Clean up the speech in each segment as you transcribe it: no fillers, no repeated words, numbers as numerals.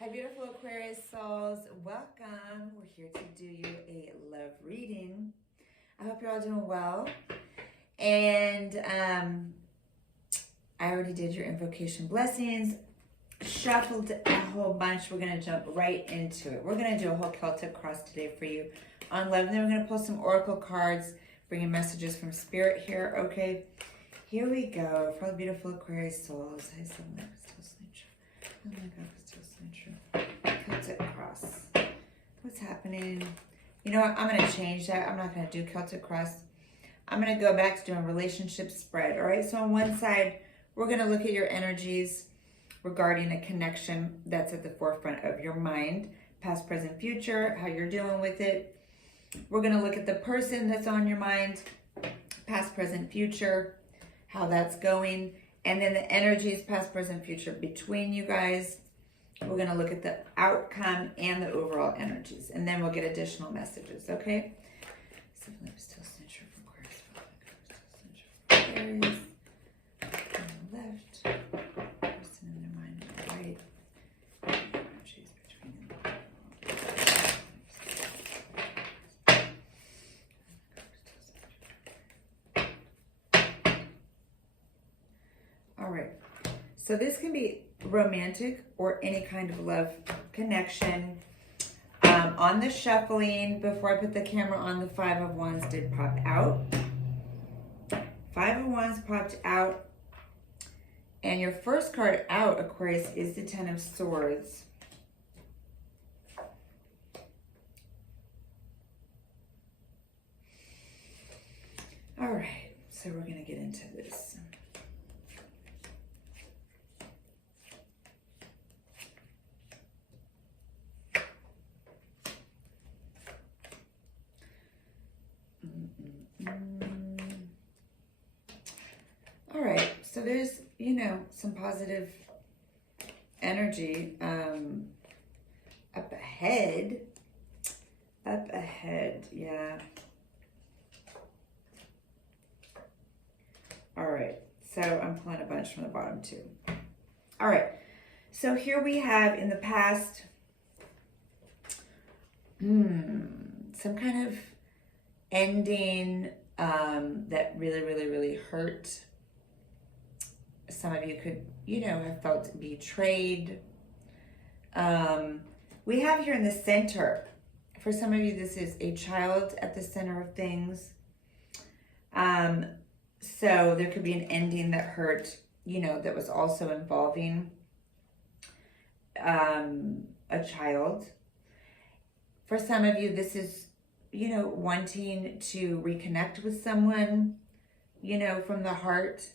Hi, beautiful Aquarius souls. Welcome. We're here to do you a love reading. I hope you're all doing well. And I already did your invocation blessings, shuffled a whole bunch. We're going to jump right into it. We're going to do a whole Celtic cross today for you on love. And then we're going to pull some oracle cards, bringing messages from spirit here. Okay, here we go. For all the beautiful Aquarius souls. Hi, someone. Oh my God, it's totally true. Celtic cross. What's happening? You know what? I'm going to change that. I'm not going to do Celtic cross. I'm going to go back to doing relationship spread. All right. So on one side, we're going to look at your energies regarding a connection that's at the forefront of your mind, past, present, future, how you're doing with it. We're going to look at the person that's on your mind, past, present, future, how that's going. And then the energies, past, present, future between you guys. We're going to look at the outcome and the overall energies. And then we'll get additional messages, okay? Still center for Aquarius. Aquarius. On the left. Person in their mind on the right. Energies between them. All right, so this can be romantic or any kind of love connection. On the shuffling, before I put the camera on, the Five of Wands did pop out. Five of Wands popped out. And your first card out, Aquarius, is the Ten of Swords. All right, so we're going to get into this. All right, so there's, you know, some positive energy up ahead. Up ahead, yeah. All right, so I'm pulling a bunch from the bottom too. All right, so here we have in the past some kind of ending that really hurt. Some of you could, you know, have felt betrayed. We have here in the center, for some of you, this is a child at the center of things. So there could be an ending that hurt, you know, that was also involving a child. For some of you, this is, you know, wanting to reconnect with someone, you know, from the heart,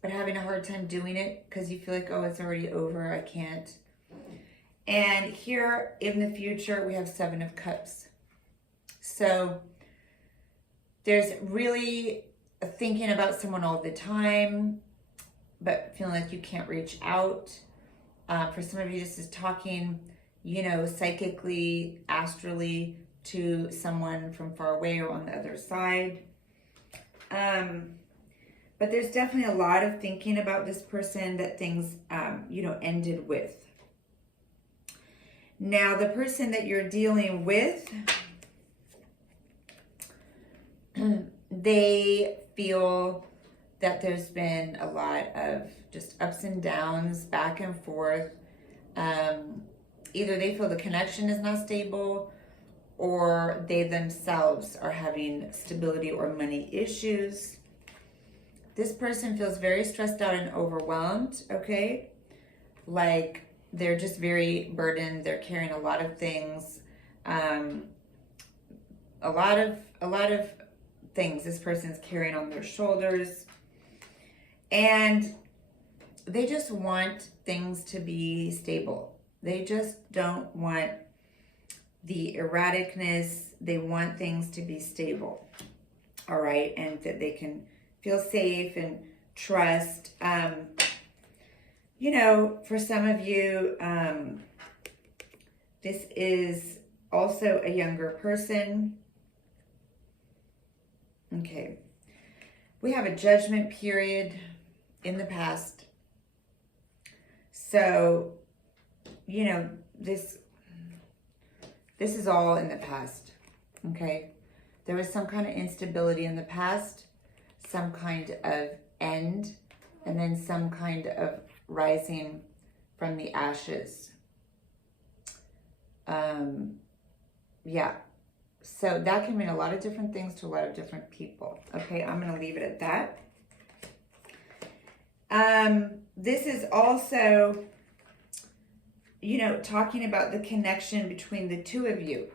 but having a hard time doing it because you feel like, oh, it's already over, I can't. And here in the future, we have Seven of Cups. So there's really thinking about someone all the time, but feeling like you can't reach out. For some of you, this is talking, you know, psychically, astrally to someone from far away or on the other side. But there's definitely a lot of thinking about this person that things, you know, ended with. Now, the person that you're dealing with, they feel that there's been a lot of just ups and downs, back and forth. Either they feel the connection is not stable, or they themselves are having stability or money issues. This person feels very stressed out and overwhelmed, okay? Like they're just very burdened. They're carrying a lot of things. A lot of things this person's carrying on their shoulders. And they just want things to be stable. They just don't want the erraticness. They want things to be stable, all right? And that they can feel safe and trust. You know, for some of you, this is also a younger person. Okay. We have a judgment period in the past. So you know, this is all in the past, okay? There was some kind of instability in the past, some kind of end, and then some kind of rising from the ashes. Yeah. So that can mean a lot of different things to a lot of different people. Okay, I'm going to leave it at that. This is also, you know, talking about the connection between the two of you.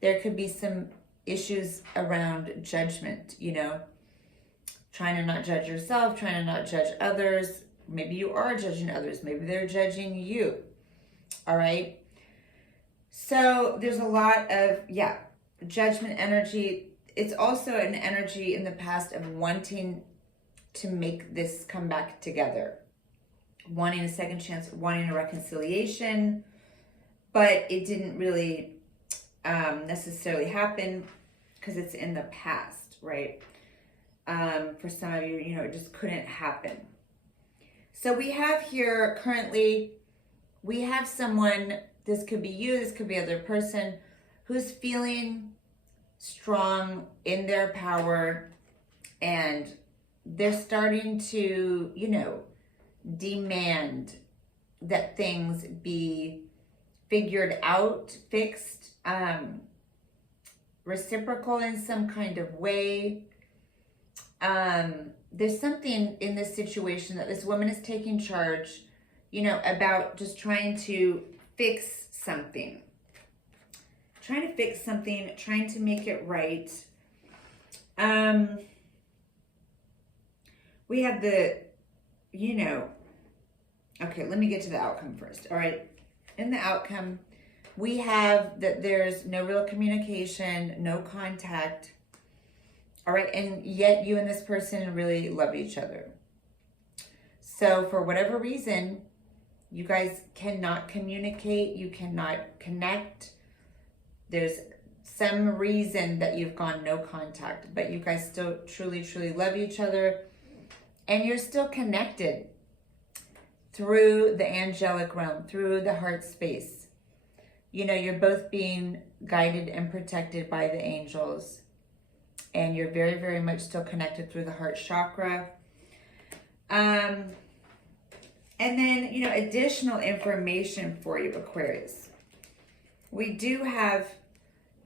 There could be some issues around judgment, you know, trying to not judge yourself, trying to not judge others. Maybe you are judging others. Maybe they're judging you. All right. So there's a lot of, yeah, judgment energy. It's also an energy in the past of wanting to make this come back together, wanting a second chance, wanting a reconciliation, but it didn't really necessarily happen because it's in the past, right? For some of you, you know, it just couldn't happen. So we have here currently, we have someone, this could be you, this could be other person, who's feeling strong in their power, and they're starting to, you know, demand that things be figured out, fixed, reciprocal in some kind of way. There's something in this situation that this woman is taking charge, you know, about just trying to fix something. Trying to fix something, trying to make it right. We have the, you know, okay, let me get to the outcome first. All right. In the outcome, we have that there's no real communication, no contact. All right. And yet you and this person really love each other. So for whatever reason, you guys cannot communicate. You cannot connect. There's some reason that you've gone no contact, but you guys still truly, truly love each other. And you're still connected through the angelic realm, through the heart space. You know, you're both being guided and protected by the angels. And you're very, very much still connected through the heart chakra. And then, you know, additional information for you, Aquarius. We do have,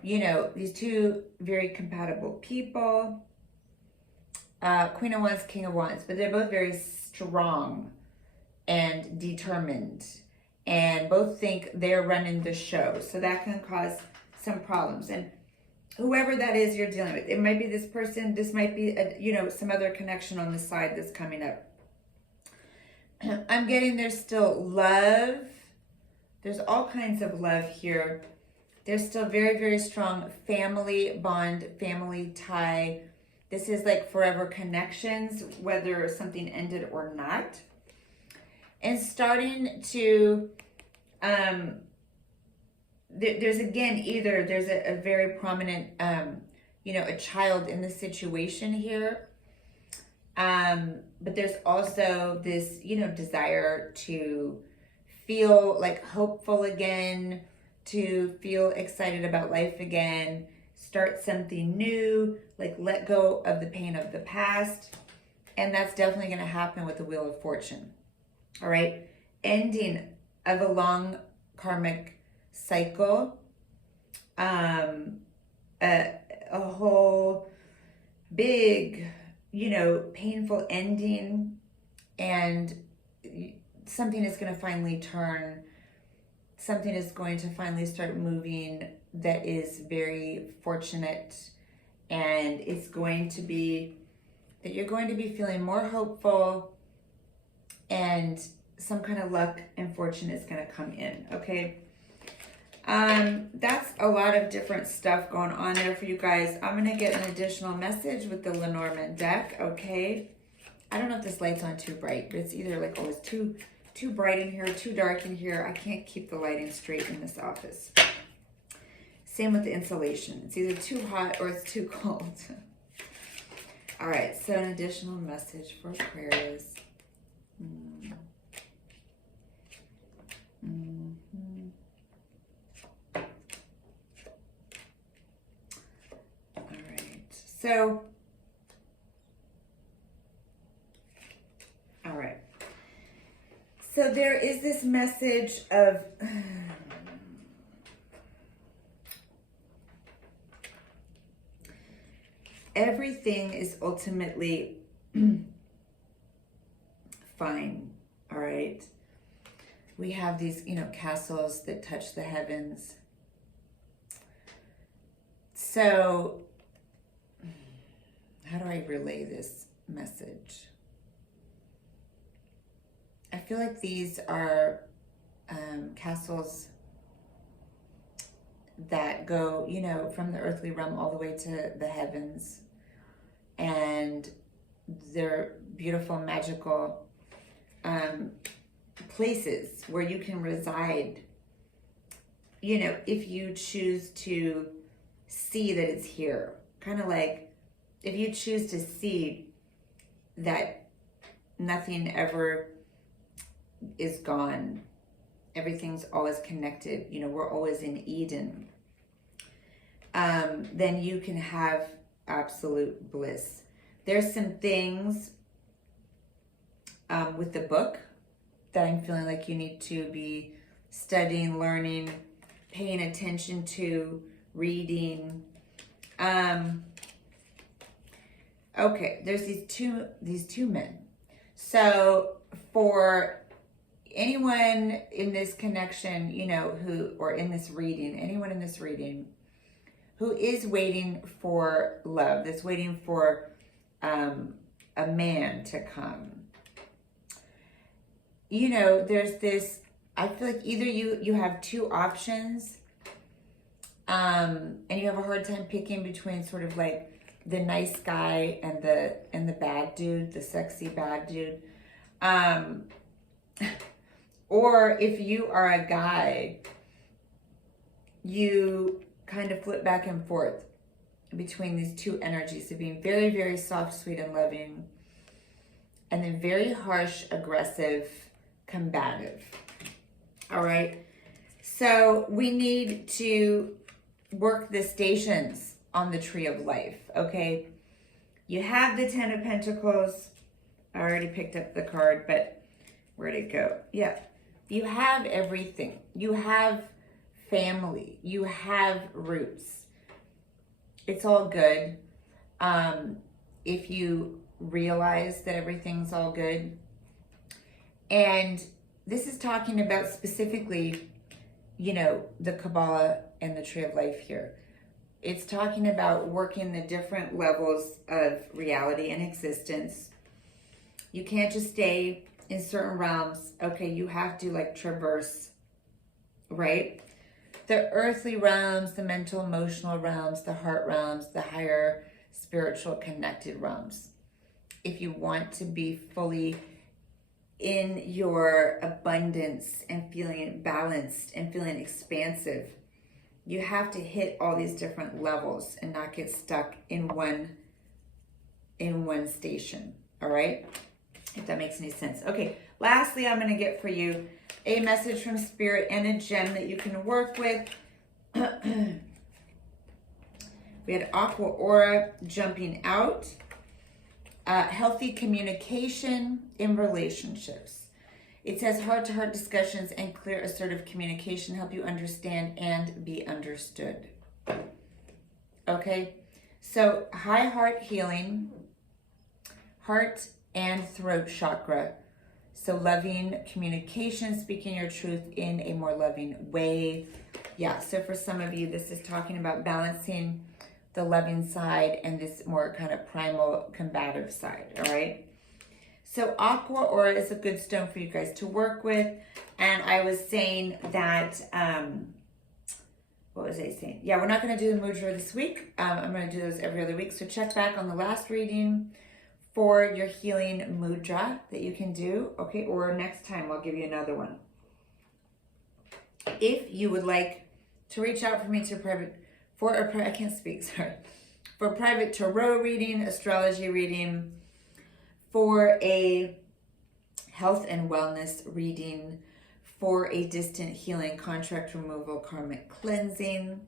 you know, these two very compatible people. Queen of Wands, King of Wands, but they're both very strong and determined, and both think they're running the show. So that can cause some problems. And whoever that is you're dealing with, it might be this person, this might be, you know, some other connection on the side that's coming up. I'm getting there's still love. There's all kinds of love here. There's still very, very strong family bond, family tie. This is like forever connections, whether something ended or not. And starting to, there's again, either there's a very prominent, you know, a child in the situation here. But there's also this, you know, desire to feel like hopeful again, to feel excited about life again, start something new, like let go of the pain of the past. And that's definitely going to happen with the Wheel of Fortune. All right. Ending of a long karmic cycle. A whole big, you know, painful ending, and something is going to finally turn. Something is going to finally start moving that is very fortunate, and it's going to be that you're going to be feeling more hopeful, and some kind of luck and fortune is going to come in. Okay. That's a lot of different stuff going on there for you guys. I'm going to get an additional message with the Lenormand deck. Okay. I don't know if this light's on too bright, but it's either like, oh, it's too bright in here, too dark in here. I can't keep the lighting straight in this office. Same with the insulation. It's either too hot or it's too cold. All right. So an additional message for Aquarius. Mm-hmm. So, all right. So there is this message of everything is ultimately fine, all right? We have these, castles that touch the heavens. So, how do I relay this message? I feel like these are castles that go, from the earthly realm all the way to the heavens. And they're beautiful, magical places where you can reside, if you choose to see that it's here. Kind of like if you choose to see that nothing ever is gone, everything's always connected, we're always in Eden, then you can have absolute bliss. There's some things with the book that I'm feeling like you need to be studying, learning, paying attention to, reading. Okay, there's these two men. So for anyone in this connection, anyone in this reading who is waiting for love, that's waiting for a man to come, there's this, I feel like either you have two options, and you have a hard time picking between sort of like the nice guy and the bad dude, the sexy bad dude. Or if you are a guy, you kind of flip back and forth between these two energies of being very, very soft, sweet, and loving, and then very harsh, aggressive, combative. All right. So we need to work the stations on the tree of life. Okay. You have the 10 of Pentacles. I already picked up the card, but where'd it go? Yeah. You have everything. You have family. You have roots. It's all good. If you realize that everything's all good. And this is talking about specifically, the Kabbalah and the tree of life here. It's talking about working the different levels of reality and existence. You can't just stay in certain realms. Okay, you have to traverse, right? The earthly realms, the mental, emotional realms, the heart realms, the higher spiritual connected realms. If you want to be fully in your abundance and feeling balanced and feeling expansive, you have to hit all these different levels and not get stuck in one station. All right, if that makes any sense. Okay, lastly, I'm going to get for you a message from Spirit and a gem that you can work with. We had Aqua Aura jumping out. Healthy communication in relationships. It says heart-to-heart discussions and clear, assertive communication help you understand and be understood. Okay, so high heart healing, heart and throat chakra. So loving communication, speaking your truth in a more loving way. Yeah, so for some of you, this is talking about balancing the loving side and this more kind of primal combative side, all right? So Aqua Aura is a good stone for you guys to work with. And I was saying that, what was I saying? Yeah, we're not going to do the mudra this week. I'm going to do those every other week. So check back on the last reading for your healing mudra that you can do, okay? Or next time I'll give you another one. If you would like to reach out for me to for a private tarot reading, astrology reading, for a health and wellness reading, for a distant healing, contract removal, karmic cleansing,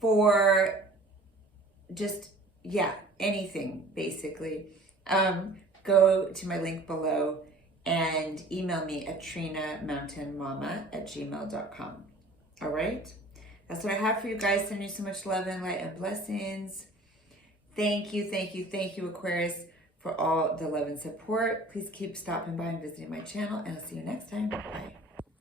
for just, yeah, anything basically, go to my link below and email me at trinamountainmama@gmail.com. All right? That's what I have for you guys. Sending you so much love and light and blessings. Thank you, Aquarius, for all the love and support. Please keep stopping by and visiting my channel, and I'll see you next time. Bye.